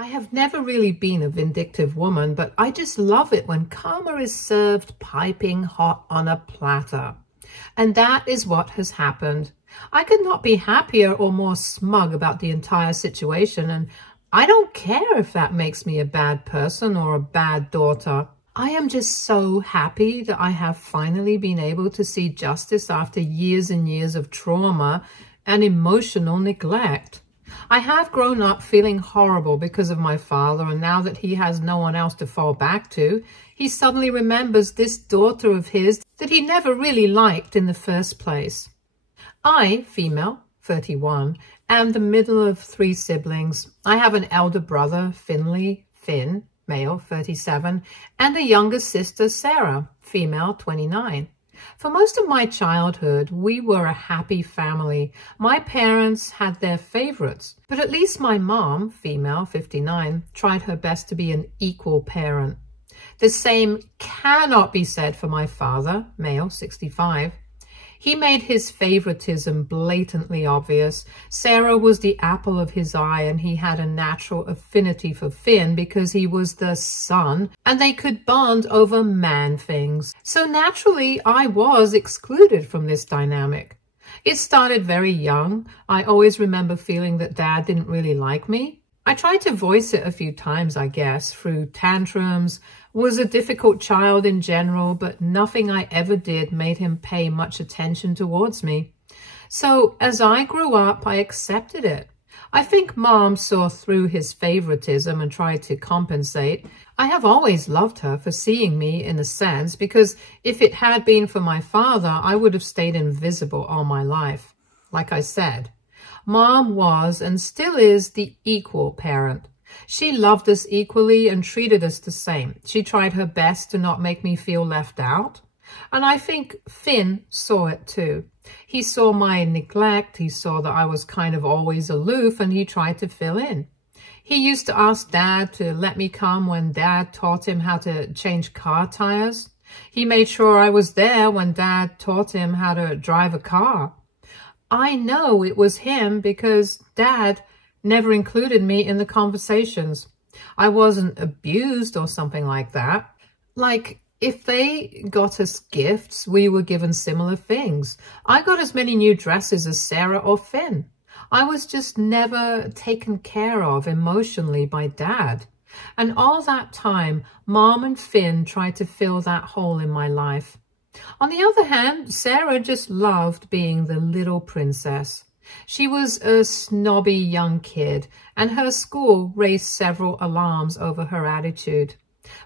I have never really been a vindictive woman, but I just love it when karma is served piping hot on a platter. And that is what has happened. I could not be happier or more smug about the entire situation, and I don't care if that makes me a bad person or a bad daughter. I am just so happy that I have finally been able to see justice after years and years of trauma and emotional neglect. I have grown up feeling horrible because of my father, and now that he has no one else to fall back to, he suddenly remembers this daughter of his that he never really liked in the first place. I, female, 31, am the middle of 3 siblings. I have an elder brother, Finn, male, 37, and a younger sister, Sarah, female, 29. For most of my childhood, we were a happy family. My parents had their favorites, but at least my mom, female, 59, tried her best to be an equal parent. The same cannot be said for my father, male, 65. He made his favoritism blatantly obvious. Sarah was the apple of his eye, and he had a natural affinity for Finn because he was the son, and they could bond over man things. So naturally, I was excluded from this dynamic. It started very young. I always remember feeling that Dad didn't really like me. I tried to voice it a few times, I guess, through tantrums, was a difficult child in general, but nothing I ever did made him pay much attention towards me. So as I grew up, I accepted it. I think Mom saw through his favoritism and tried to compensate. I have always loved her for seeing me in a sense, because if it had been for my father, I would have stayed invisible all my life. Like I said, Mom was and still is the equal parent. She loved us equally and treated us the same. She tried her best to not make me feel left out. And I think Finn saw it too. He saw my neglect. He saw that I was kind of always aloof, and he tried to fill in. He used to ask Dad to let me come when Dad taught him how to change car tires. He made sure I was there when Dad taught him how to drive a car. I know it was him because Dad never included me in the conversations. I wasn't abused or something like that. Like, if they got us gifts, we were given similar things. I got as many new dresses as Sarah or Finn. I was just never taken care of emotionally by Dad. And all that time, Mom and Finn tried to fill that hole in my life. On the other hand, Sarah just loved being the little princess. She was a snobby young kid, and her school raised several alarms over her attitude.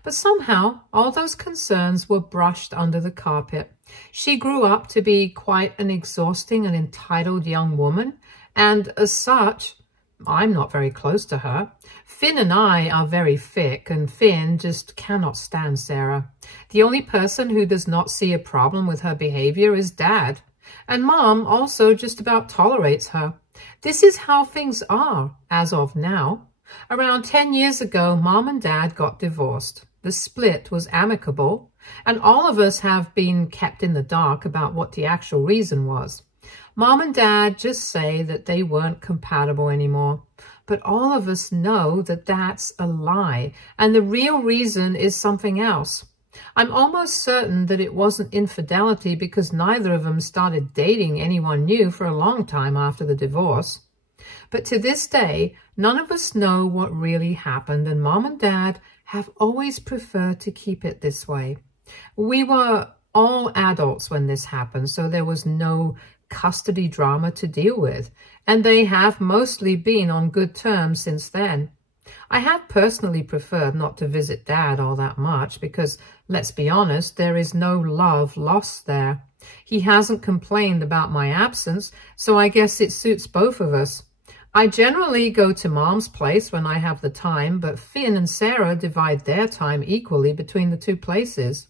But somehow, all those concerns were brushed under the carpet. She grew up to be quite an exhausting and entitled young woman, and as such, I'm not very close to her. Finn and I are very thick, and Finn just cannot stand Sarah. The only person who does not see a problem with her behavior is Dad. And Mom also just about tolerates her. This is how things are, as of now. Around 10 years ago, Mom and Dad got divorced. The split was amicable, and all of us have been kept in the dark about what the actual reason was. Mom and Dad just say that they weren't compatible anymore. But all of us know that that's a lie, and the real reason is something else. I'm almost certain that it wasn't infidelity because neither of them started dating anyone new for a long time after the divorce. But to this day, none of us know what really happened, and Mom and Dad have always preferred to keep it this way. We were all adults when this happened, so there was no custody drama to deal with, and they have mostly been on good terms since then. I have personally preferred not to visit Dad all that much because, let's be honest, there is no love lost there. He hasn't complained about my absence, so I guess it suits both of us. I generally go to Mom's place when I have the time, but Finn and Sarah divide their time equally between the two places.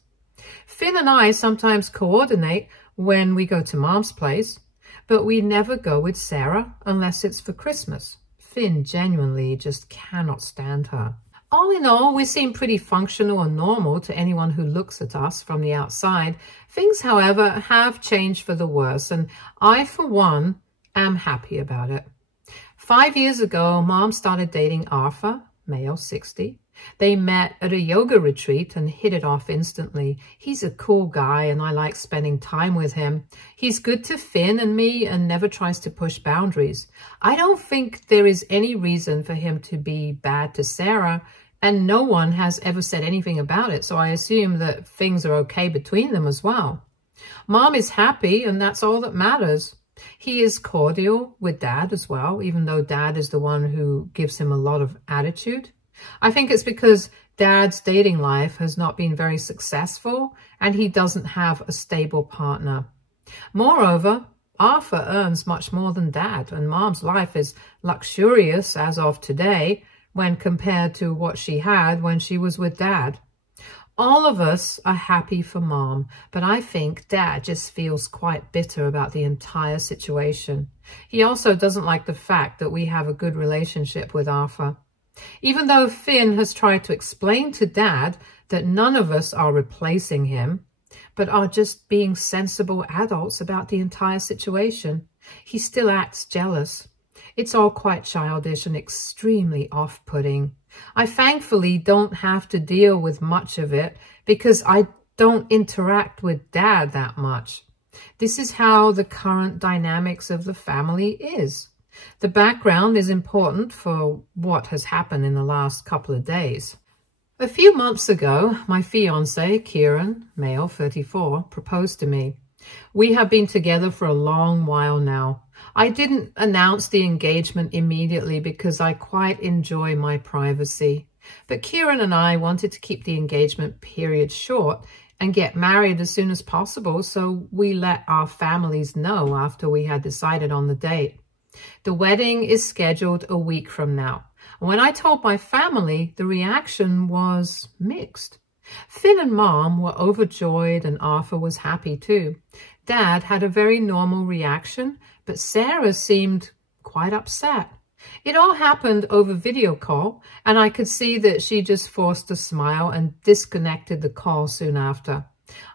Finn and I sometimes coordinate when we go to Mom's place, but we never go with Sarah unless it's for Christmas. Finn genuinely just cannot stand her. All in all, we seem pretty functional and normal to anyone who looks at us from the outside. Things, however, have changed for the worse, and I, for one, am happy about it. 5 years ago, Mom started dating Arthur, male 60. They met at a yoga retreat and hit it off instantly. He's a cool guy and I like spending time with him. He's good to Finn and me and never tries to push boundaries. I don't think there is any reason for him to be bad to Sarah, and no one has ever said anything about it, so I assume that things are okay between them as well. Mom is happy and that's all that matters. He is cordial with Dad as well, even though Dad is the one who gives him a lot of attitude. I think it's because Dad's dating life has not been very successful and he doesn't have a stable partner. Moreover, Arthur earns much more than Dad, and Mom's life is luxurious as of today when compared to what she had when she was with Dad. All of us are happy for Mom, but I think Dad just feels quite bitter about the entire situation. He also doesn't like the fact that we have a good relationship with Arthur. Even though Finn has tried to explain to Dad that none of us are replacing him, but are just being sensible adults about the entire situation, he still acts jealous. It's all quite childish and extremely off-putting. I thankfully don't have to deal with much of it because I don't interact with Dad that much. This is how the current dynamics of the family is. The background is important for what has happened in the last couple of days. A few months ago, my fiancé, Kieran, male 34, proposed to me. We have been together for a long while now. I didn't announce the engagement immediately because I quite enjoy my privacy. But Kieran and I wanted to keep the engagement period short and get married as soon as possible, so we let our families know after we had decided on the date. The wedding is scheduled a week from now. When I told my family, the reaction was mixed. Finn and Mom were overjoyed and Arthur was happy too. Dad had a very normal reaction, but Sarah seemed quite upset. It all happened over video call, and I could see that she just forced a smile and disconnected the call soon after.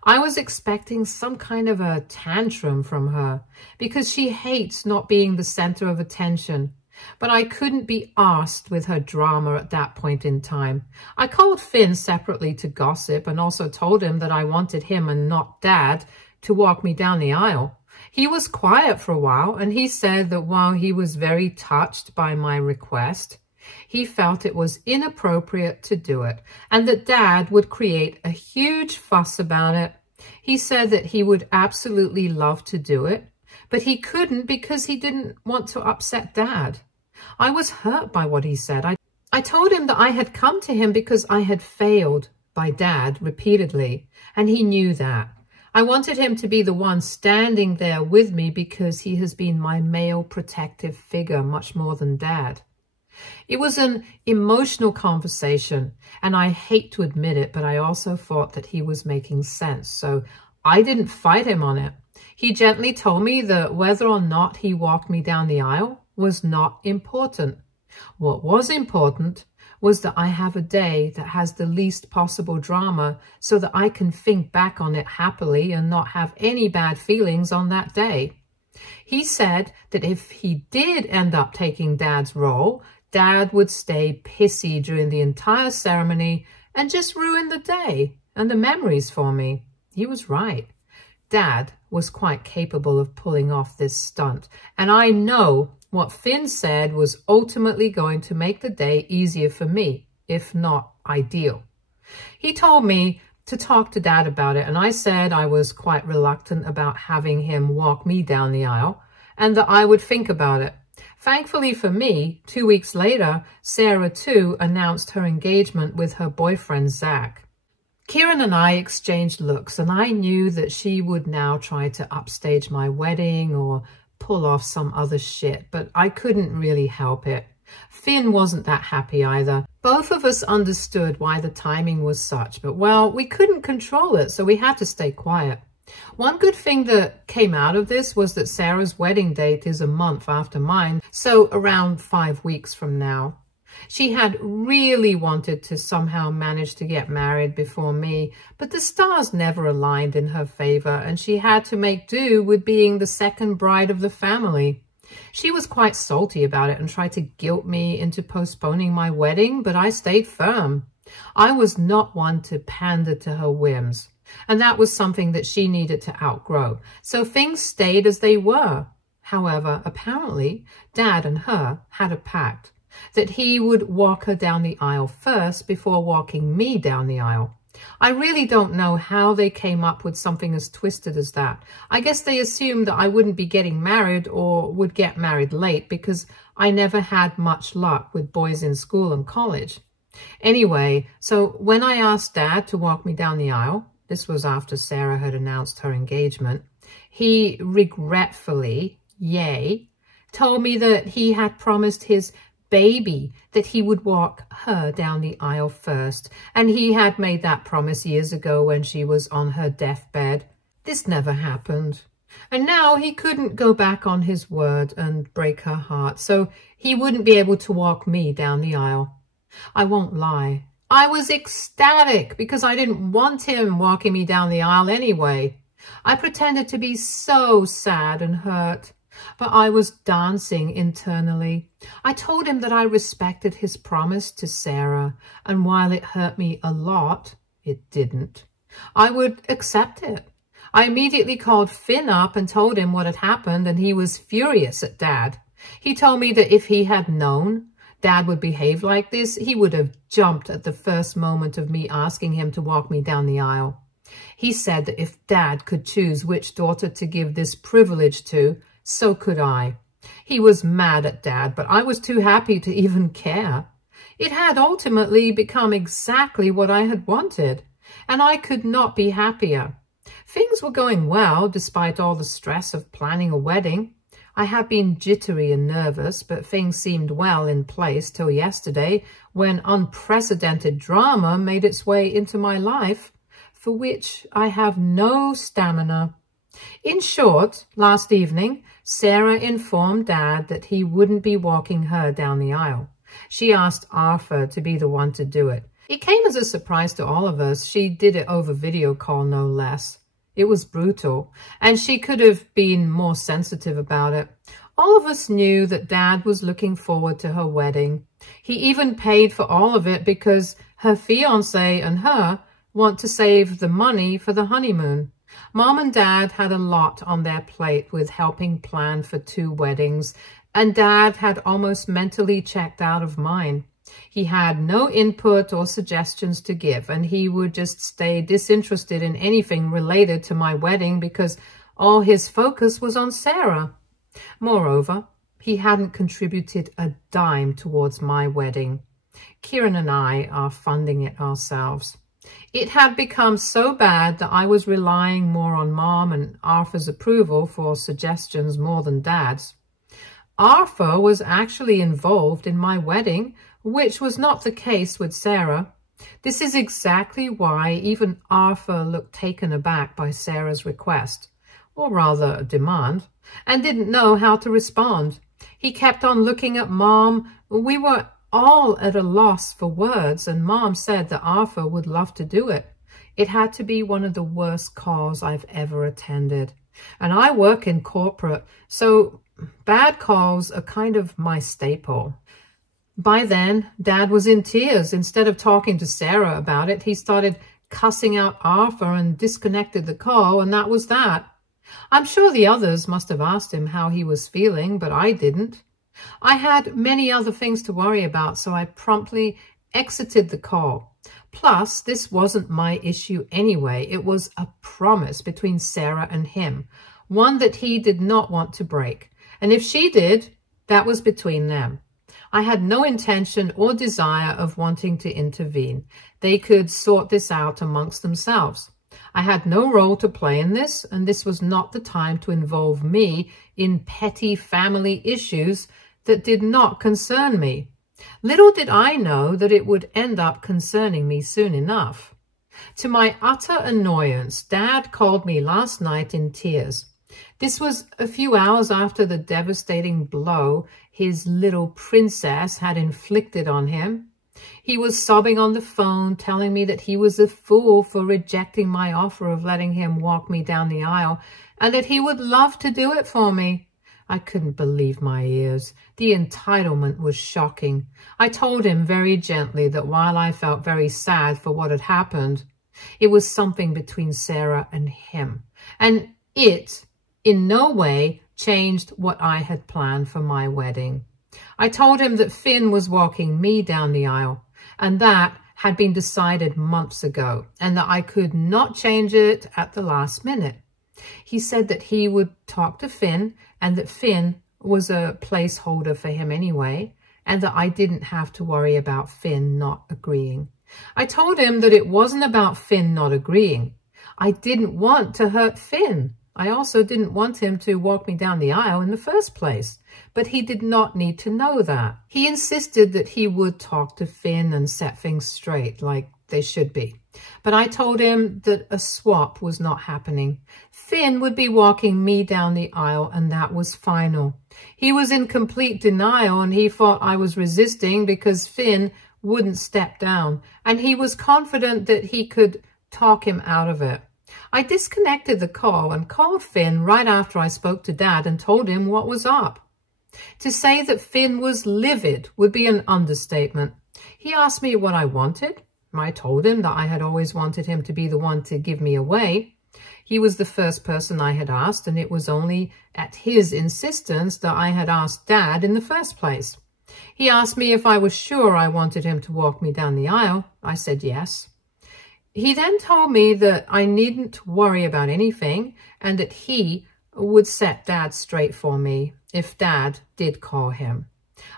I was expecting some kind of a tantrum from her because she hates not being the center of attention. But I couldn't be arsed with her drama at that point in time. I called Finn separately to gossip and also told him that I wanted him and not Dad to walk me down the aisle. He was quiet for a while and he said that while he was very touched by my request, he felt it was inappropriate to do it and that Dad would create a huge fuss about it. He said that he would absolutely love to do it, but he couldn't because he didn't want to upset Dad. I was hurt by what he said. I told him that I had come to him because I had failed by Dad repeatedly, and he knew that. I wanted him to be the one standing there with me because he has been my male protective figure much more than Dad. It was an emotional conversation, and I hate to admit it, but I also thought that he was making sense, so I didn't fight him on it. He gently told me that whether or not he walked me down the aisle was not important. What was important was that I have a day that has the least possible drama so that I can think back on it happily and not have any bad feelings on that day. He said that if he did end up taking Dad's role, Dad would stay pissy during the entire ceremony and just ruin the day and the memories for me. He was right. Dad was quite capable of pulling off this stunt, and I know what Finn said was ultimately going to make the day easier for me, if not ideal. He told me to talk to Dad about it, and I said I was quite reluctant about having him walk me down the aisle, and that I would think about it. Thankfully for me, 2 weeks later, Sarah too announced her engagement with her boyfriend, Zach. Kieran and I exchanged looks, and I knew that she would now try to upstage my wedding or pull off some other shit, but I couldn't really help it. Finn wasn't that happy either. Both of us understood why the timing was such, but well, we couldn't control it, so we had to stay quiet. One good thing that came out of this was that Sarah's wedding date is a month after mine, so around 5 weeks from now. She had really wanted to somehow manage to get married before me, but the stars never aligned in her favor, and she had to make do with being the second bride of the family. She was quite salty about it and tried to guilt me into postponing my wedding, but I stayed firm. I was not one to pander to her whims, and that was something that she needed to outgrow. So things stayed as they were. However, apparently, Dad and her had a pact that he would walk her down the aisle first before walking me down the aisle. I really don't know how they came up with something as twisted as that. I guess they assumed that I wouldn't be getting married or would get married late because I never had much luck with boys in school and college. Anyway, so when I asked Dad to walk me down the aisle, this was after Sarah had announced her engagement, he regretfully, told me that he had promised his baby that he would walk her down the aisle first, and he had made that promise years ago when she was on her deathbed. This never happened, and now he couldn't go back on his word and break her heart, so he wouldn't be able to walk me down the aisle. I won't lie, I was ecstatic because I didn't want him walking me down the aisle anyway. I pretended to be so sad and hurt, but I was dancing internally. I told him that I respected his promise to Sarah, and while it hurt me a lot, it didn't. I would accept it. I immediately called Finn up and told him what had happened, and he was furious at Dad. He told me that if he had known Dad would behave like this, he would have jumped at the first moment of me asking him to walk me down the aisle. He said that if Dad could choose which daughter to give this privilege to, so could I. He was mad at Dad, but I was too happy to even care. It had ultimately become exactly what I had wanted, and I could not be happier. Things were going well, despite all the stress of planning a wedding. I had been jittery and nervous, but things seemed well in place till yesterday, when unprecedented drama made its way into my life, for which I have no stamina. In short, last evening, Sarah informed Dad that he wouldn't be walking her down the aisle. She asked Arthur to be the one to do it. It came as a surprise to all of us. She did it over video call, no less. It was brutal, and she could have been more sensitive about it. All of us knew that Dad was looking forward to her wedding. He even paid for all of it because her fiancé and her want to save the money for the honeymoon. Mom and Dad had a lot on their plate with helping plan for 2 weddings, and Dad had almost mentally checked out of mine. He had no input or suggestions to give, and he would just stay disinterested in anything related to my wedding because all his focus was on Sarah. Moreover, he hadn't contributed a dime towards my wedding. Kieran and I are funding it ourselves. It had become so bad that I was relying more on Mom and Arthur's approval for suggestions more than Dad's. Arthur was actually involved in my wedding, which was not the case with Sarah. This is exactly why even Arthur looked taken aback by Sarah's request, or rather demand, and didn't know how to respond. He kept on looking at Mom. We were all at a loss for words, and Mom said that Arthur would love to do it. It had to be one of the worst calls I've ever attended. And I work in corporate, so bad calls are kind of my staple. By then, Dad was in tears. Instead of talking to Sarah about it, he started cussing out Arthur and disconnected the call, and that was that. I'm sure the others must have asked him how he was feeling, but I didn't. I had many other things to worry about, so I promptly exited the call. Plus, this wasn't my issue anyway. It was a promise between Sarah and him, one that he did not want to break. And if she did, that was between them. I had no intention or desire of wanting to intervene. They could sort this out amongst themselves. I had no role to play in this, and this was not the time to involve me in petty family issues that did not concern me. Little did I know that it would end up concerning me soon enough. To my utter annoyance, Dad called me last night in tears. This was a few hours after the devastating blow his little princess had inflicted on him. He was sobbing on the phone, telling me that he was a fool for rejecting my offer of letting him walk me down the aisle, and that he would love to do it for me. I couldn't believe my ears. The entitlement was shocking. I told him very gently that while I felt very sad for what had happened, it was something between Sarah and him, and it in no way changed what I had planned for my wedding. I told him that Finn was walking me down the aisle, and that had been decided months ago, and that I could not change it at the last minute. He said that he would talk to Finn, and that Finn was a placeholder for him anyway, and that I didn't have to worry about Finn not agreeing. I told him that it wasn't about Finn not agreeing. I didn't want to hurt Finn. I also didn't want him to walk me down the aisle in the first place, but he did not need to know that. He insisted that he would talk to Finn and set things straight like they should be. But I told him that a swap was not happening. Finn would be walking me down the aisle, and that was final. He was in complete denial, and he thought I was resisting because Finn wouldn't step down, and he was confident that he could talk him out of it. I disconnected the call and called Finn right after I spoke to Dad and told him what was up. To say that Finn was livid would be an understatement. He asked me what I wanted. I told him that I had always wanted him to be the one to give me away. He was the first person I had asked, and it was only at his insistence that I had asked Dad in the first place. He asked me if I was sure I wanted him to walk me down the aisle. I said yes. He then told me that I needn't worry about anything and that he would set Dad straight for me if Dad did call him.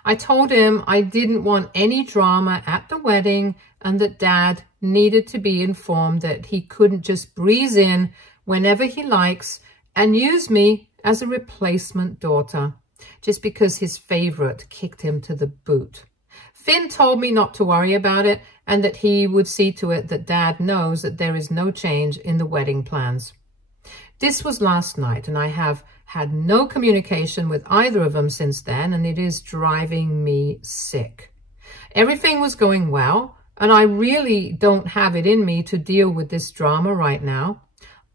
I told him I didn't want any drama at the wedding and that Dad needed to be informed that he couldn't just breeze in whenever he likes and use me as a replacement daughter just because his favorite kicked him to the boot. Finn told me not to worry about it and that he would see to it that Dad knows that there is no change in the wedding plans. This was last night, and I have had no communication with either of them since then, and it is driving me sick. Everything was going well, and I really don't have it in me to deal with this drama right now.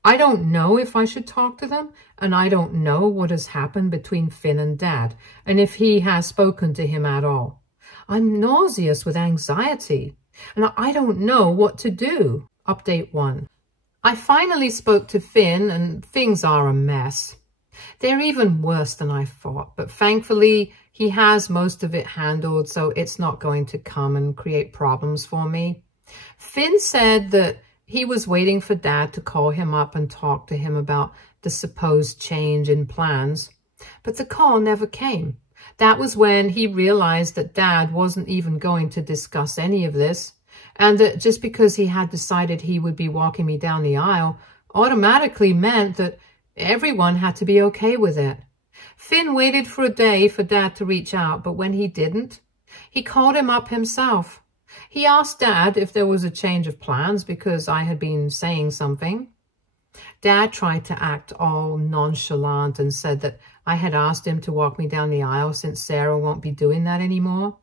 I don't know if I should talk to them, and I don't know what has happened between Finn and Dad, and if he has spoken to him at all. I'm nauseous with anxiety, and I don't know what to do. Update 1. I finally spoke to Finn, and things are a mess. They're even worse than I thought, but thankfully he has most of it handled, so it's not going to come and create problems for me. Finn said that he was waiting for Dad to call him up and talk to him about the supposed change in plans, but the call never came. That was when he realized that Dad wasn't even going to discuss any of this, and that just because he had decided he would be walking me down the aisle automatically meant that everyone had to be okay with it. Finn waited for a day for Dad to reach out, but when he didn't, he called him up himself. He asked Dad if there was a change of plans because I had been saying something. Dad tried to act all nonchalant and said that I had asked him to walk me down the aisle since Sarah won't be doing that anymore.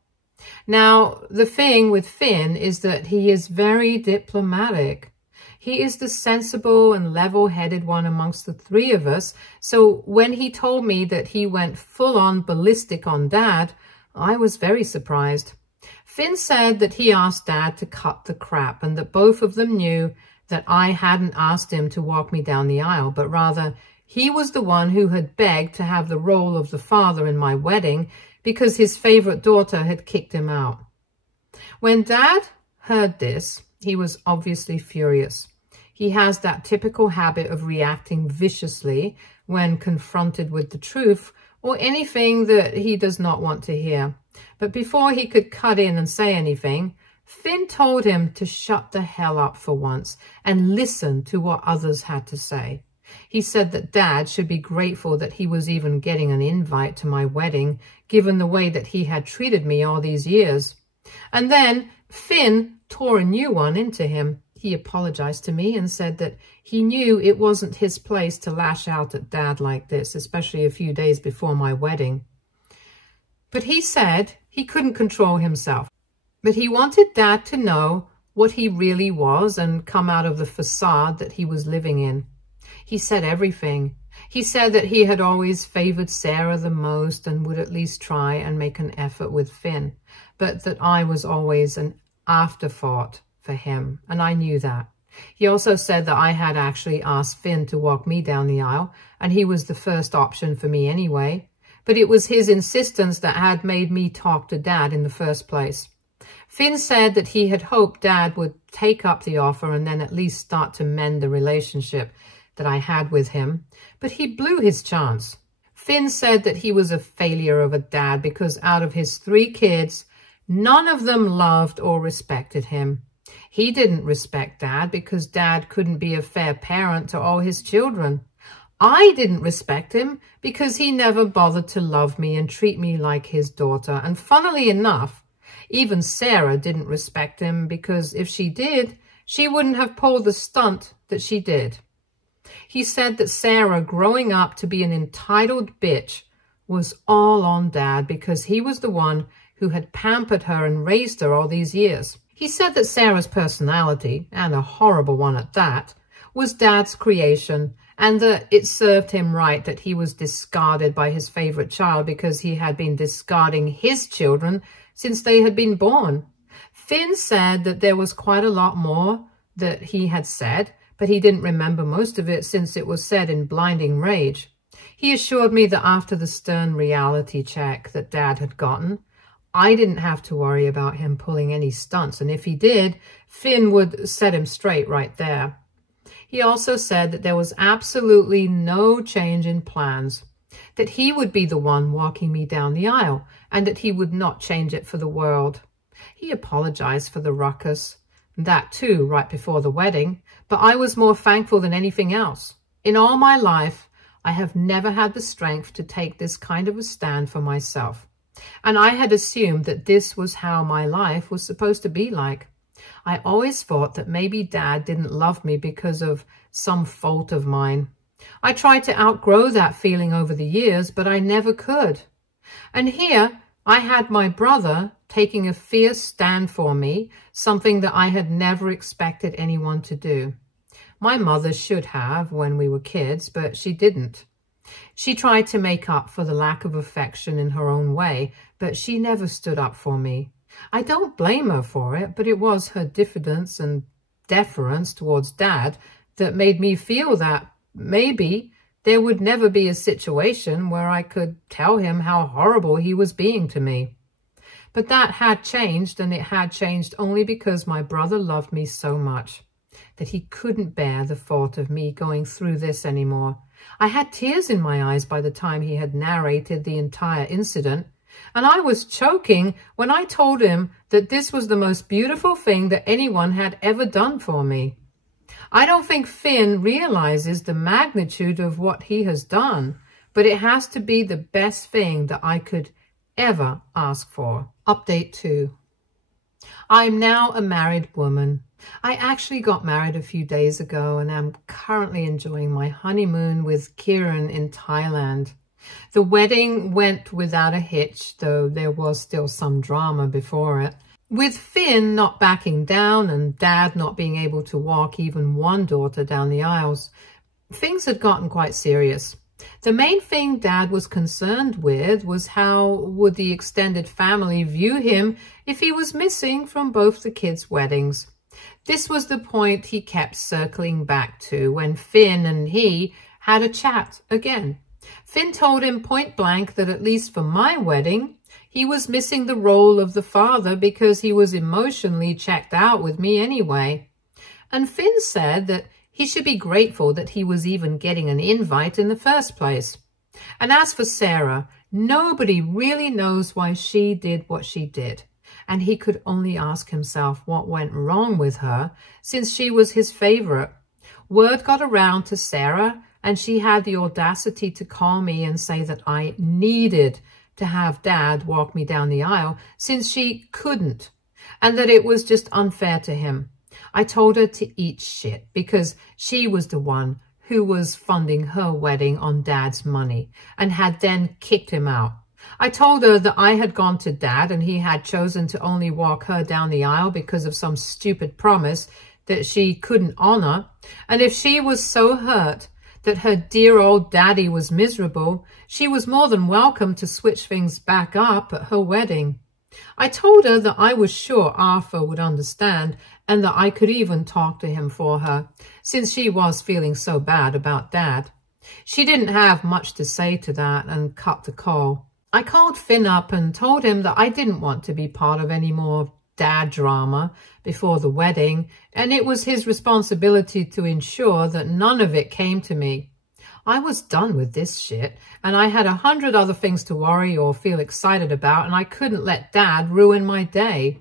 Now, the thing with Finn is that he is very diplomatic. He is the sensible and level-headed one amongst the three of us, so when he told me that he went full-on ballistic on Dad, I was very surprised. Finn said that he asked Dad to cut the crap and that both of them knew that I hadn't asked him to walk me down the aisle, but rather he was the one who had begged to have the role of the father in my wedding because his favorite daughter had kicked him out. When Dad heard this, he was obviously furious. He has that typical habit of reacting viciously when confronted with the truth or anything that he does not want to hear. But before he could cut in and say anything, Finn told him to shut the hell up for once and listen to what others had to say. He said that Dad should be grateful that he was even getting an invite to my wedding, given the way that he had treated me all these years. And then Finn tore a new one into him. He apologized to me and said that he knew it wasn't his place to lash out at Dad like this, especially a few days before my wedding. But he said he couldn't control himself. But he wanted Dad to know what he really was and come out of the facade that he was living in. He said everything. He said that he had always favored Sarah the most and would at least try and make an effort with Finn, but that I was always an afterthought for him, and I knew that. He also said that I had actually asked Finn to walk me down the aisle, and he was the first option for me anyway, but it was his insistence that had made me talk to Dad in the first place. Finn said that he had hoped Dad would take up the offer and then at least start to mend the relationship that I had with him, but he blew his chance. Finn said that he was a failure of a dad because out of his 3 kids, none of them loved or respected him. He didn't respect Dad because Dad couldn't be a fair parent to all his children. I didn't respect him because he never bothered to love me and treat me like his daughter. And funnily enough, even Sarah didn't respect him because if she did, she wouldn't have pulled the stunt that she did. He said that Sarah growing up to be an entitled bitch was all on Dad because he was the one who had pampered her and raised her all these years. He said that Sarah's personality, and a horrible one at that, was Dad's creation, and that it served him right that he was discarded by his favorite child because he had been discarding his children since they had been born. Finn said that there was quite a lot more that he had said, but he didn't remember most of it since it was said in blinding rage. He assured me that after the stern reality check that Dad had gotten, I didn't have to worry about him pulling any stunts, and if he did, Finn would set him straight right there. He also said that there was absolutely no change in plans, that he would be the one walking me down the aisle, and that he would not change it for the world. He apologized for the ruckus, that too right before the wedding, but I was more thankful than anything else. In all my life, I have never had the strength to take this kind of a stand for myself. And I had assumed that this was how my life was supposed to be like. I always thought that maybe Dad didn't love me because of some fault of mine. I tried to outgrow that feeling over the years, but I never could. And here I had my brother taking a fierce stand for me, something that I had never expected anyone to do. My mother should have when we were kids, but she didn't. She tried to make up for the lack of affection in her own way, but she never stood up for me. I don't blame her for it, but it was her diffidence and deference towards Dad that made me feel that maybe there would never be a situation where I could tell him how horrible he was being to me. But that had changed, and it had changed only because my brother loved me so much that he couldn't bear the thought of me going through this anymore. I had tears in my eyes by the time he had narrated the entire incident, and I was choking when I told him that this was the most beautiful thing that anyone had ever done for me. I don't think Finn realizes the magnitude of what he has done, but it has to be the best thing that I could ever ask for. Update 2. I'm now a married woman. I actually got married a few days ago and am currently enjoying my honeymoon with Kieran in Thailand. The wedding went without a hitch, though there was still some drama before it. With Finn not backing down and Dad not being able to walk even one daughter down the aisles, things had gotten quite serious. The main thing Dad was concerned with was how would the extended family view him if he was missing from both the kids' weddings. This was the point he kept circling back to when Finn and he had a chat again. Finn told him point blank that at least for my wedding, he was missing the role of the father because he was emotionally checked out with me anyway. And Finn said that he should be grateful that he was even getting an invite in the first place. And as for Sarah, nobody really knows why she did what she did. And he could only ask himself what went wrong with her since she was his favorite. Word got around to Sarah, and she had the audacity to call me and say that I needed to have Dad walk me down the aisle since she couldn't, and that it was just unfair to him. I told her to eat shit because she was the one who was funding her wedding on Dad's money and had then kicked him out. I told her that I had gone to Dad and he had chosen to only walk her down the aisle because of some stupid promise that she couldn't honor. And if she was so hurt that her dear old daddy was miserable, she was more than welcome to switch things back up at her wedding. I told her that I was sure Arthur would understand and that I could even talk to him for her, since she was feeling so bad about Dad. She didn't have much to say to that and cut the call. I called Finn up and told him that I didn't want to be part of any more Dad drama before the wedding, and it was his responsibility to ensure that none of it came to me. I was done with this shit, and I had 100 other things to worry or feel excited about, and I couldn't let Dad ruin my day.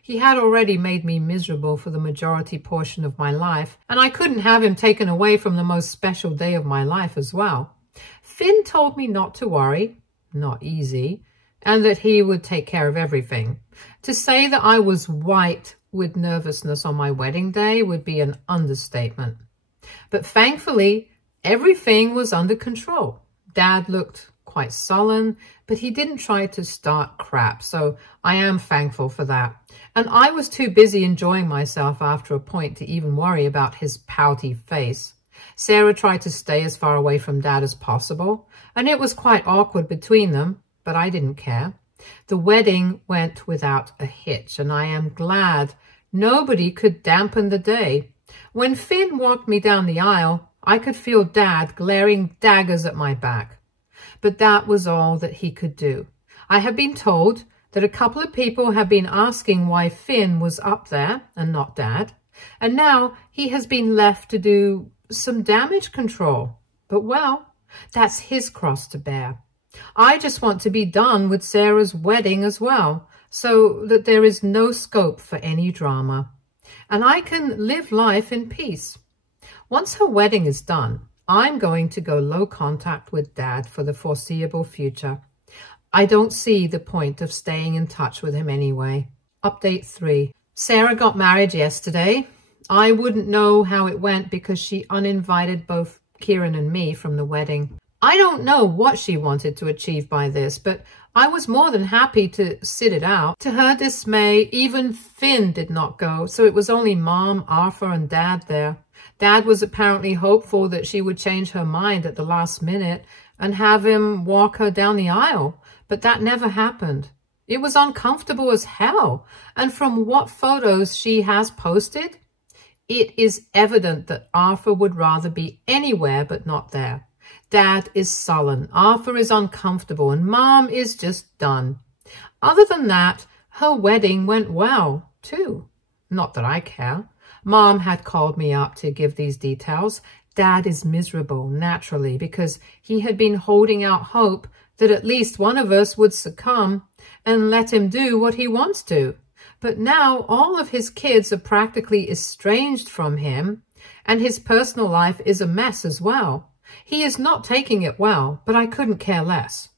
He had already made me miserable for the majority portion of my life, and I couldn't have him taken away from the most special day of my life as well. Finn told me not to worry, not easy, and that he would take care of everything. To say that I was white with nervousness on my wedding day would be an understatement. But thankfully, everything was under control. Dad looked quite sullen, but he didn't try to start crap, so I am thankful for that. And I was too busy enjoying myself after a point to even worry about his pouty face. Sarah tried to stay as far away from Dad as possible, and it was quite awkward between them, but I didn't care. The wedding went without a hitch, and I am glad nobody could dampen the day. When Finn walked me down the aisle, I could feel Dad glaring daggers at my back. But that was all that he could do. I have been told that a couple of people have been asking why Finn was up there and not Dad, and now he has been left to do some damage control. But well, that's his cross to bear. I just want to be done with Sarah's wedding as well, so that there is no scope for any drama, and I can live life in peace. Once her wedding is done, I'm going to go low contact with Dad for the foreseeable future. I don't see the point of staying in touch with him anyway. Update 3. Sarah got married yesterday. I wouldn't know how it went because she uninvited both Kieran and me from the wedding. I don't know what she wanted to achieve by this, but I was more than happy to sit it out. To her dismay, even Finn did not go, so it was only Mom, Arthur, and Dad there. Dad was apparently hopeful that she would change her mind at the last minute and have him walk her down the aisle, but that never happened. It was uncomfortable as hell, and from what photos she has posted, it is evident that Arthur would rather be anywhere but not there. Dad is sullen, Arthur is uncomfortable, and Mom is just done. Other than that, her wedding went well, too. Not that I care. Mom had called me up to give these details. Dad is miserable, naturally, because he had been holding out hope that at least one of us would succumb and let him do what he wants to. But now all of his kids are practically estranged from him, and his personal life is a mess as well. He is not taking it well, but I couldn't care less.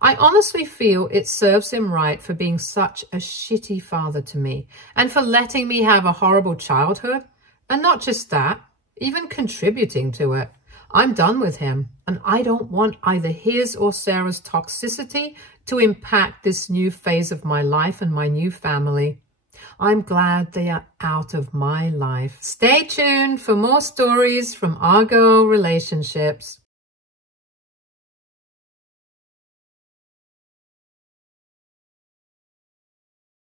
I honestly feel it serves him right for being such a shitty father to me and for letting me have a horrible childhood. And not just that, even contributing to it. I'm done with him, and I don't want either his or Sarah's toxicity to impact this new phase of my life and my new family. I'm glad they are out of my life. Stay tuned for more stories from our girl relationships.